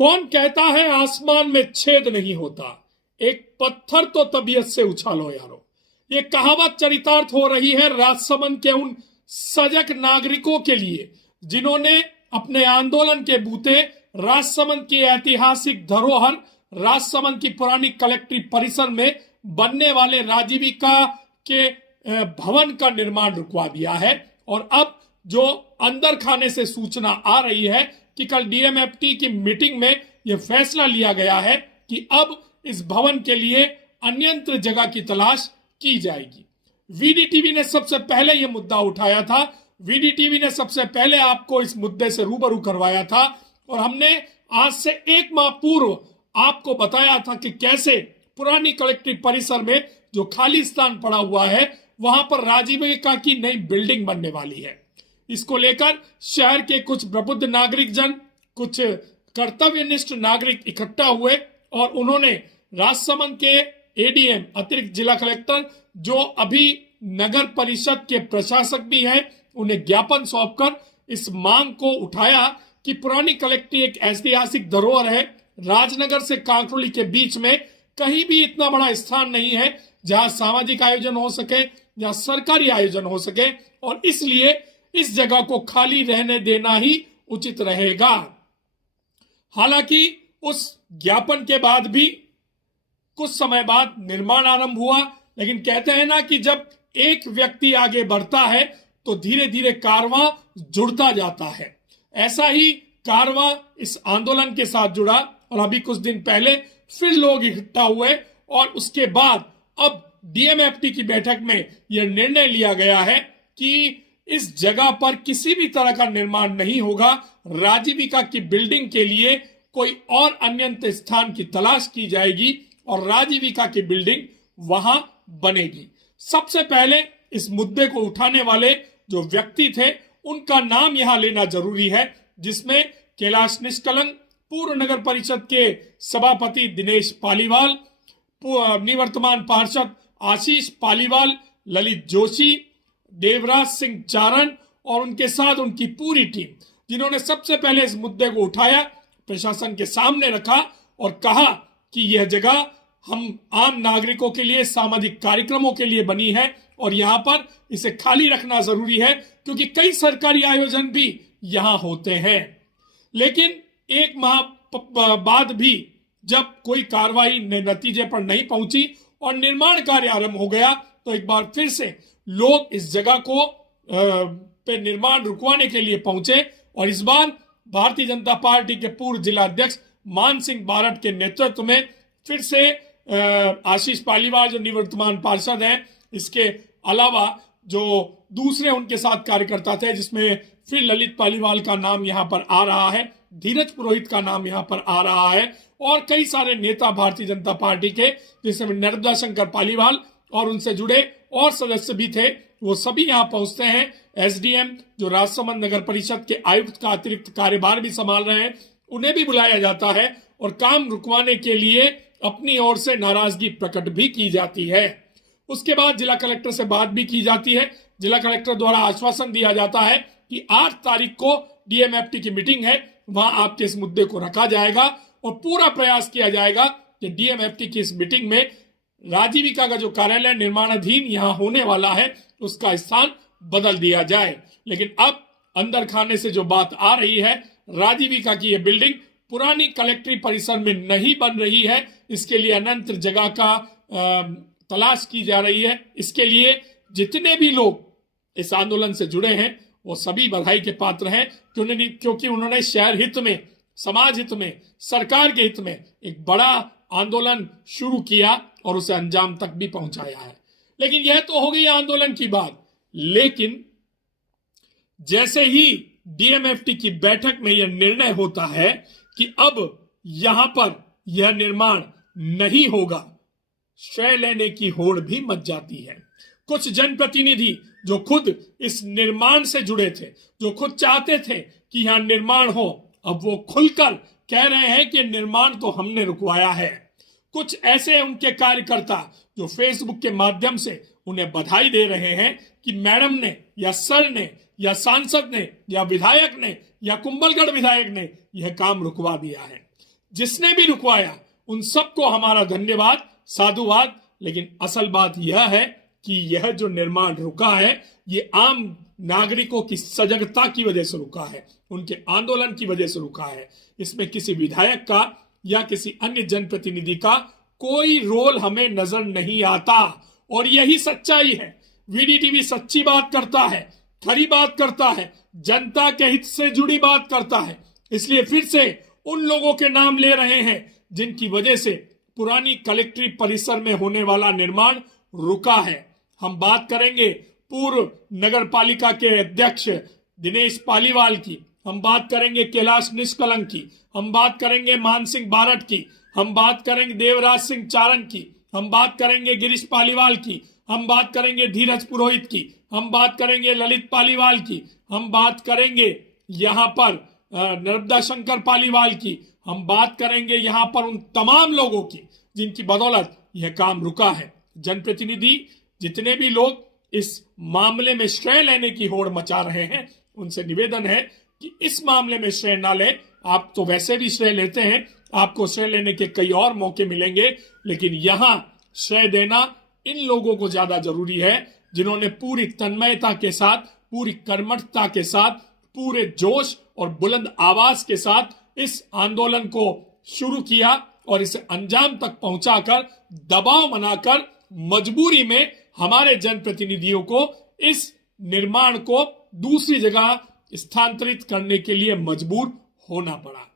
कौन कहता है आसमान में छेद नहीं होता, एक पत्थर तो तबीयत से उछालो यारो। ये कहावत चरितार्थ हो रही है राजसमंद के उन सजग नागरिकों के लिए जिन्होंने अपने आंदोलन के बूते राजसमंद की ऐतिहासिक धरोहर राजसमंद की पुरानी कलेक्ट्रेट परिसर में बनने वाले राजीविका के भवन का निर्माण रुकवा दिया है। और अब जो अंदर खाने से सूचना आ रही है कि कल डीएमएफटी की मीटिंग में यह फैसला लिया गया है कि अब इस भवन के लिए अन्यत्र जगह की तलाश की जाएगी। वीडीटीवी ने सबसे पहले यह मुद्दा उठाया था, वीडीटीवी ने सबसे पहले आपको इस मुद्दे से रूबरू करवाया था और हमने आज से 1 माह पूर्व आपको बताया था कि कैसे पुरानी कलेक्ट्रेट परिसर में जो खाली स्थान पड़ा हुआ है वहां पर राजीविका की नई बिल्डिंग बनने वाली है। इसको लेकर शहर के कुछ प्रबुद्ध नागरिक जन, कुछ कर्तव्यनिष्ठ नागरिक इकट्ठा हुए और उन्होंने राजसमंद के एडीएम अतिरिक्त जिला कलेक्टर जो अभी नगर परिषद के प्रशासक भी हैं उन्हें ज्ञापन सौंपकर इस मांग को उठाया कि पुरानी कलेक्ट्रेट एक ऐतिहासिक धरोहर है। राजनगर से कांकरोली के बीच में कहीं भी इतना बड़ा स्थान नहीं है जहां सामाजिक आयोजन हो सके, जहां सरकारी आयोजन हो सके और इसलिए इस जगह को खाली रहने देना ही उचित रहेगा। हालांकि उस ज्ञापन के बाद भी कुछ समय बाद निर्माण आरंभ हुआ, लेकिन कहते हैं ना कि जब एक व्यक्ति आगे बढ़ता है तो धीरे धीरे कारवां जुड़ता जाता है। ऐसा ही कारवां इस आंदोलन के साथ जुड़ा और अभी कुछ दिन पहले फिर लोग इकट्ठा हुए और उसके बाद अब डीएमएफटी की बैठक में यह निर्णय लिया गया है कि इस जगह पर किसी भी तरह का निर्माण नहीं होगा। राजीविका की बिल्डिंग के लिए कोई और अन्य स्थान की तलाश की जाएगी और राजीविका की बिल्डिंग वहां बनेगी। सबसे पहले इस मुद्दे को उठाने वाले जो व्यक्ति थे उनका नाम यहां लेना जरूरी है, जिसमें कैलाश निष्कलंक, पूर्व नगर परिषद के सभापति दिनेश पालीवाल, निवर्तमान पार्षद आशीष पालीवाल, ललित जोशी, देवराज सिंह चारण और उनके साथ उनकी पूरी टीम, जिन्होंने सबसे पहले इस मुद्दे को उठाया, प्रशासन के सामने रखा और कहा कि यह जगह हम आम नागरिकों के लिए सामाजिक कार्यक्रमों के लिए बनी है और यहाँ पर इसे खाली रखना जरूरी है क्योंकि कई सरकारी आयोजन भी यहाँ होते हैं। लेकिन 1 माह बाद भी जब कोई कार्रवाई नतीजे पर नहीं पहुंची और निर्माण कार्य आरंभ हो गया तो एक बार फिर से लोग इस जगह को पे निर्माण रुकवाने के लिए पहुंचे और इस बार भारतीय जनता पार्टी के पूर्व जिला अध्यक्ष मान सिंह बारट के नेतृत्व में फिर से आशीष पालीवाल जो निवर्तमान पार्षद हैं, इसके अलावा जो दूसरे उनके साथ कार्यकर्ता थे जिसमें फिर ललित पालीवाल का नाम यहाँ पर आ रहा है, धीरज पुरोहित का नाम यहाँ पर आ रहा है और कई सारे नेता भारतीय जनता पार्टी के जिसमें नर्मदा शंकर पालीवाल और उनसे जुड़े और सदस्य भी थे, वो सभी यहाँ पहुंचते हैं। एसडीएम जो राजसमंद नगर परिषद के आयुक्त का अतिरिक्त कार्यभार भी संभाल रहे हैं, उन्हें भी बुलाया जाता है और काम रुकवाने के लिए अपनी ओर से नाराजगी प्रकट भी की जाती है। उसके बाद जिला कलेक्टर से बात भी की जाती है। जिला कलेक्टर द्वारा आश्वासन दिया जाता है कि 8 तारीख को डीएमएफटी की मीटिंग है, वहां आपके इस मुद्दे को रखा जाएगा और पूरा प्रयास किया जाएगा कि डीएमएफटी की इस मीटिंग में राजीविका का जो कार्यालय निर्माणाधीन यहाँ होने वाला है उसका स्थान बदल दिया जाए। लेकिन अब अंदर खाने से जो बात आ रही है, राजीविका की यह बिल्डिंग पुरानी कलेक्ट्रेट परिसर में नहीं बन रही है, इसके लिए अन्यत्र जगह का तलाश की जा रही है। इसके लिए जितने भी लोग इस आंदोलन से जुड़े हैं वो सभी बधाई के पात्र हैं क्योंकि उन्होंने शहर हित में, समाज हित में, सरकार के हित में एक बड़ा आंदोलन शुरू किया और उसे अंजाम तक भी पहुंचाया है। लेकिन यह तो हो गई आंदोलन की बात, लेकिन जैसे ही डीएमएफटी की बैठक में यह निर्णय होता है कि अब यहां पर यह निर्माण नहीं होगा, श्रेय लेने की होड़ भी मच जाती है। कुछ जनप्रतिनिधि जो खुद इस निर्माण से जुड़े थे, जो खुद चाहते थे कि यहां निर्माण हो, अब वो खुलकर कह रहे हैं कि निर्माण तो हमने रुकवाया है। कुछ ऐसे उनके कार्यकर्ता जो फेसबुक के माध्यम से उन्हें बधाई दे रहे हैं कि मैडम ने या सर ने या सांसद ने या विधायक ने या कुंभलगढ़ विधायक ने यह काम रुकवा दिया है। जिसने भी रुकवाया उन सबको हमारा धन्यवाद, साधुवाद। लेकिन असल बात यह है कि यह जो निर्माण रुका है ये आम नागरिकों की सजगता की वजह से रुका है, उनके आंदोलन की वजह से रुका है। इसमें किसी विधायक का या किसी अन्य जनप्रतिनिधि का कोई रोल हमें नजर नहीं आता, और यही सच्चाई है। वीडीटीवी सच्ची बात करता है, खरी बात करता है, जनता के हित से जुड़ी बात करता है। इसलिए फिर से उन लोगों के नाम ले रहे हैं जिनकी वजह से पुरानी कलेक्ट्रेट परिसर में होने वाला निर्माण रुका है। हम बात करेंगे पूर्व नगर पालिका के अध्यक्ष दिनेश पालीवाल की, हम बात करेंगे कैलाश निष्कलंक की, हम बात करेंगे मान सिंह बारट की, हम बात करेंगे देवराज सिंह चारण की, हम बात करेंगे गिरीश पालीवाल की, हम बात करेंगे धीरज पुरोहित की, हम बात करेंगे ललित पालीवाल की, हम बात करेंगे यहां पर नर्मदा शंकर पालीवाल की, हम बात करेंगे यहां पर उन तमाम लोगों की जिनकी बदौलत यह काम रुका है। जनप्रतिनिधि जितने भी लोग इस मामले में श्रेय लेने की होड़ मचा रहे हैं, उनसे निवेदन है कि इस मामले में श्रेय ना लें। आप तो वैसे भी श्रेय लेते हैं, आपको श्रेय लेने के कई और मौके मिलेंगे, लेकिन यहां श्रेय देना इन लोगों को ज्यादा जरूरी है जिन्होंने पूरी तन्मयता के साथ, पूरी कर्मठता के साथ, पूरे जोश और बुलंद आवाज के साथ इस आंदोलन को शुरू किया और इसे अंजाम तक पहुंचाकर, दबाव बनाकर, मजबूरी में हमारे जनप्रतिनिधियों को इस निर्माण को दूसरी जगह स्थानांतरित करने के लिए मजबूर होना पड़ा।